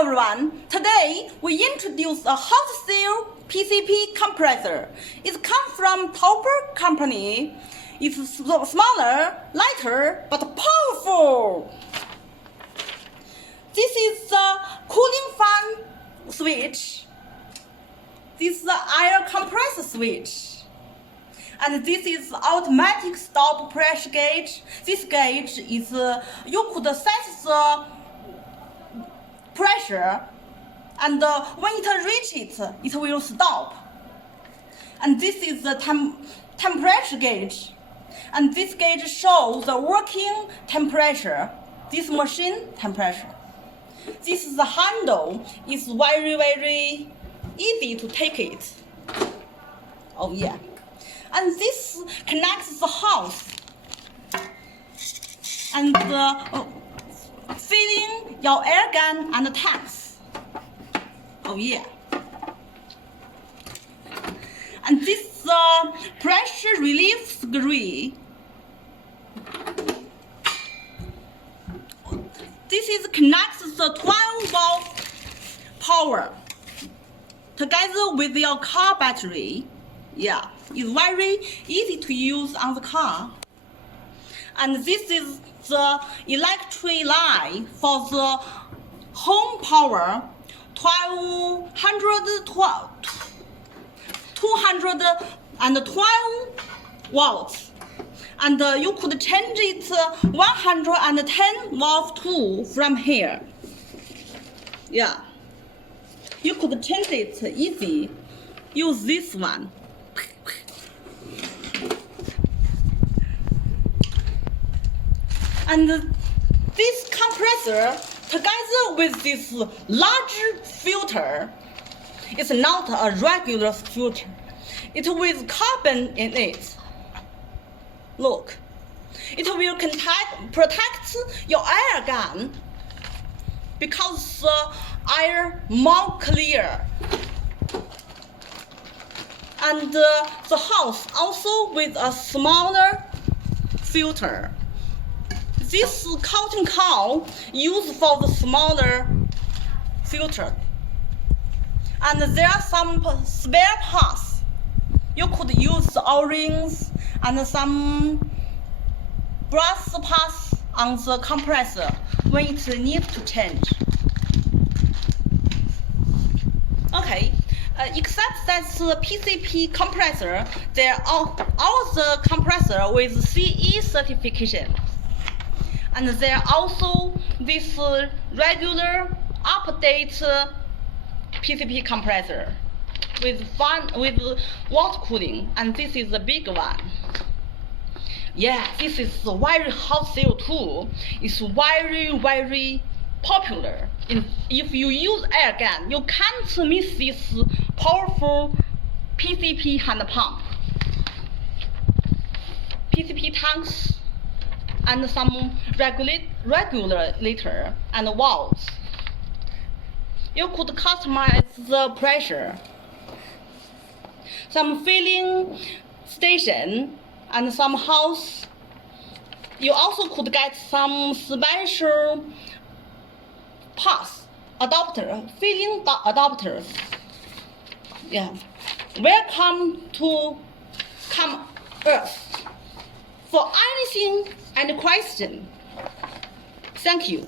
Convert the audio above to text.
everyone, today we introduce a hot seal PCP compressor. It comes from topa company. It's smaller, lighter, but powerful. This is the cooling fan switch. This is the air compressor switch. And this is automatic stop pressure gauge. This gauge is you could set the pressure, and when it reaches it, it will stop. And this is the temperature gauge, and this gauge shows the working temperature. This machine temperature. This is the handle. It's very easy to take it. Oh yeah. And this connects the house and filling your air gun and tanks. Oh yeah. And this pressure relief screw. This is connects the 12-volt power together with your car battery. Yeah, it's very easy to use on the car. And this is the electric line for the home power, 212 volts. And you could change it 110 volts too from here. Yeah, you could change it easy. Use this one. And this compressor, together with this large filter, is not a regular filter. It with carbon in it. Look, it will protect your air gun because the air more clear. And the house also with a smaller filter. This cotton cowl used for the smaller filter. And there are some spare parts. You could use the O-rings and some brass parts on the compressor when it needs to change. Okay, except that the PCP compressor, there are all the compressor with CE certification. And there are also this regular update PCP compressor with water cooling, and this is the big one. Yeah, this is a very hot seal too. It's very popular. If you use air gun, you can't miss this powerful PCP hand pump, PCP tanks, and some regulator and valves. You could customize the pressure, some filling station, and some house. You also could get some special parts, filling adapters. Yeah, welcome to Come Earth. For anything and question, thank you.